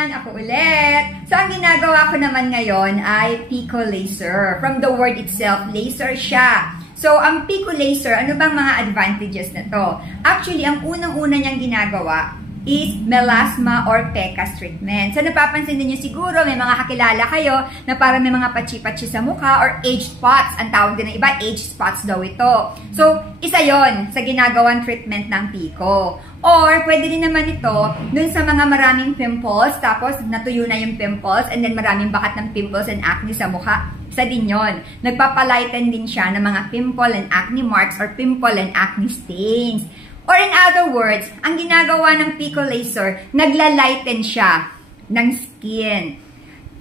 everyone! Ako ulit! So, ang ginagawa ko naman ngayon ay Pico Laser. From the word itself, laser siya. So, ang Pico Laser, ano bang mga advantages na to? Actually, ang unang-una niyang ginagawa is melasma or pecas treatment. So, napapansin din niyo siguro, may mga kakilala kayo na parang may mga patsi-patsi sa mukha or age spots. Ang tawag din ng iba, age spots daw ito. So, isa yon sa ginagawang treatment ng Pico. Or, pwede din naman ito dun sa mga maraming pimples, tapos natuyo na yung pimples, and then maraming bakat ng pimples and acne sa mukha. Isa din yun. Nagpapalighten din siya ng mga pimple and acne marks or pimple and acne stains. Or in other words, ang ginagawa ng Pico Laser, naglalighten siya ng skin.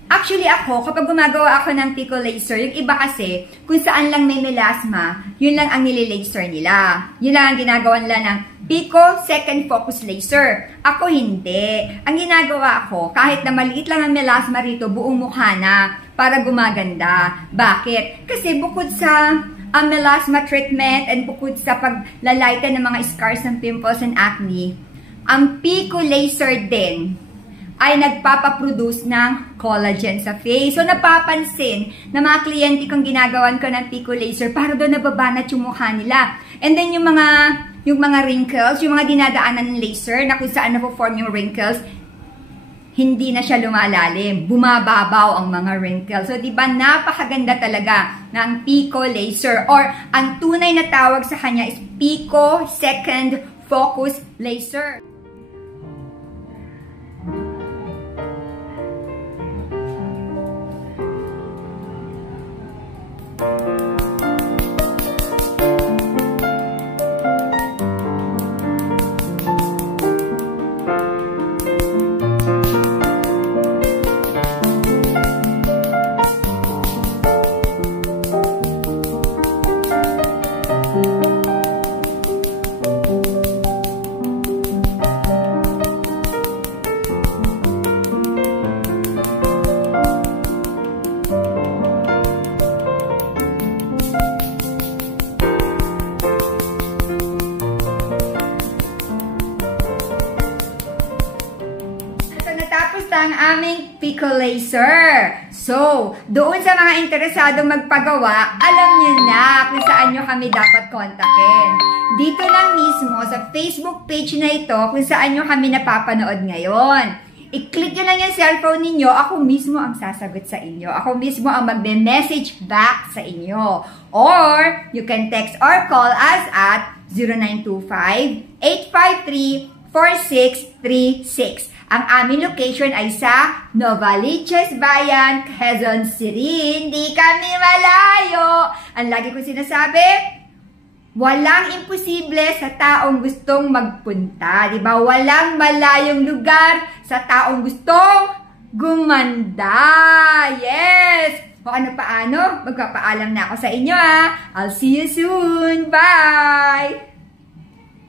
Actually ako, kapag gumagawa ako ng Pico Laser, yung iba kasi, kung saan lang may melasma, yun lang ang nililaser nila. Yun lang ang ginagawa nila ng Pico Second Focus Laser. Ako hindi. Ang ginagawa ko, kahit na maliit lang ang melasma rito, buong mukha na para gumaganda. Bakit? Kasi bukod sa ang melasma treatment and bukod sa paglalighten ng mga scars ng pimples and acne, ang Pico Laser din ay nagpapaproduce ng collagen sa face. So, napapansin na mga kliyente kong ginagawan ko ng Pico Laser para doon nababanat yung mukha nila. And then, yung mga wrinkles, yung mga dinadaanan ng laser na kung saan na-form yung wrinkles, hindi na siya lumalalim. Bumababaw ang mga wrinkles. So, di ba, napakaganda talaga ng Pico Laser. Or, ang tunay na tawag sa kanya is Pico Second Focus Laser. Ang aming Pico Laser. So, doon sa mga interesadong magpagawa, alam niyo na kung saan nyo kami dapat kontakin. Dito lang mismo sa Facebook page na ito kung saan nyo kami napapanood ngayon. I-click nyo lang yung cellphone ninyo, ako mismo ang sasagot sa inyo. Ako mismo ang magbe-message back sa inyo. Or, you can text or call us at 0925-853-4636. Ang aming location ay sa Novaliches Bayan, Quezon City. Hindi kami malayo. Ang lagi ko sinasabi, walang imposible sa taong gustong magpunta. Diba? Walang malayong lugar sa taong gustong gumanda. Yes! O ano paano? Magpapaalam na ako sa inyo ha. I'll see you soon. Bye!